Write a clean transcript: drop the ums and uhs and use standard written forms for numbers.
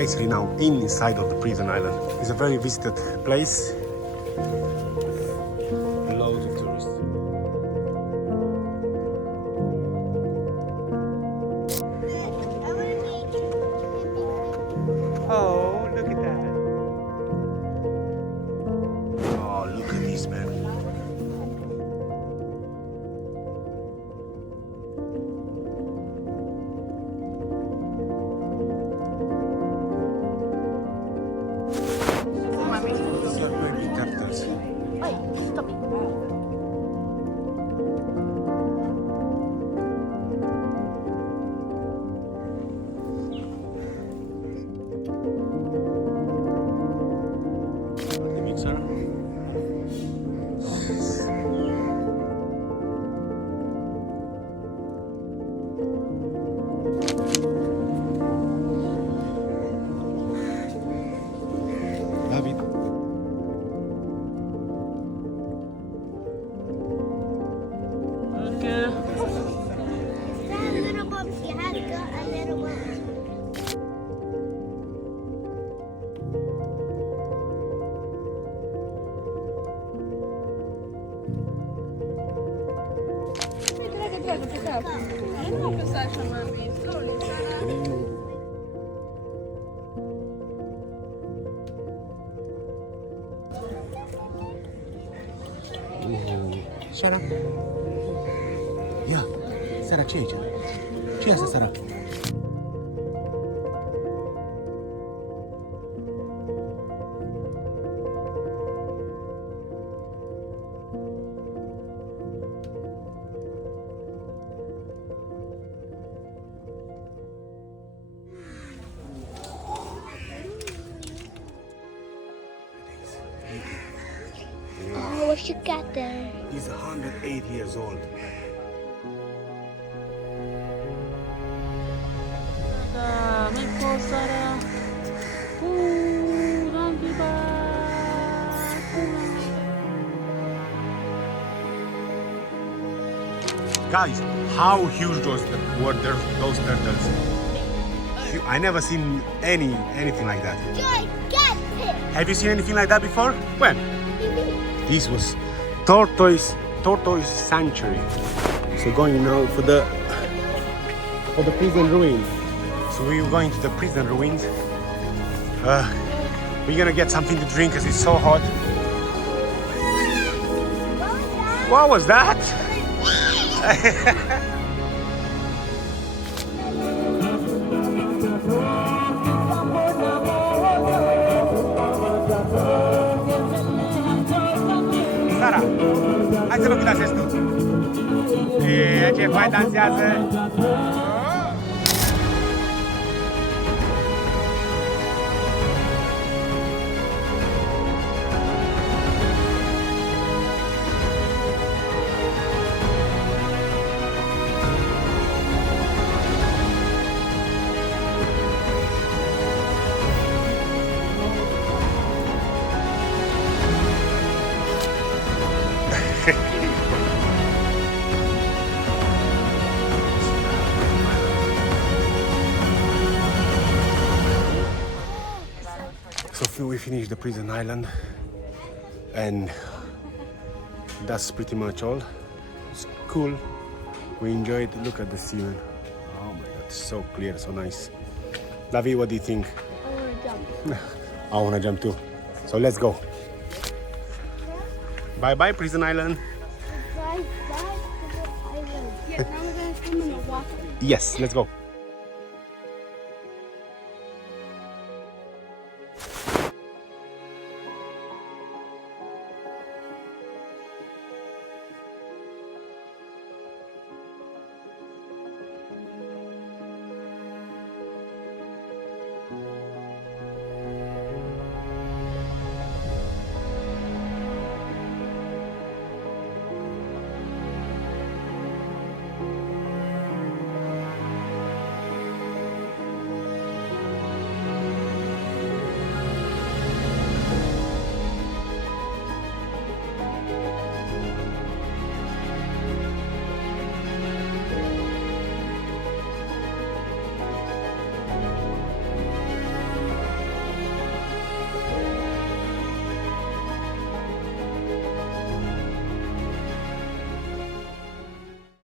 basically now inside of the prison island. It's a very visited place. Loads of tourists. Oh, look at that. Oh, look at this, man. Capitals. Oi, stop it. The mixer. David. That little bumps, you had to go a little bump. Sara? Ia, Sara, ce e aici? Ce e asta, Sara? Oh, what you got there? He's 108 years old. Guys, how huge were those turtles? I never seen anything like that. Gigantic! Have you seen anything like that before? When? This was tortoise sanctuary. So going now for the prison ruins. So we're going to the prison ruins. We're gonna get something to drink because it's so hot. What was that? Sara, hai să mă dansezi tu. E, ce faci, dansează? So we finished the prison island and that's pretty much all. It's cool. We enjoyed. Look at the sea, man. Oh my god, it's so clear, so nice. David, what do you think? I want to jump. I want to jump too. So let's go. Bye bye, prison island. Bye, bye, island. Yeah, now we're going to swim in the water. Yes, let's go.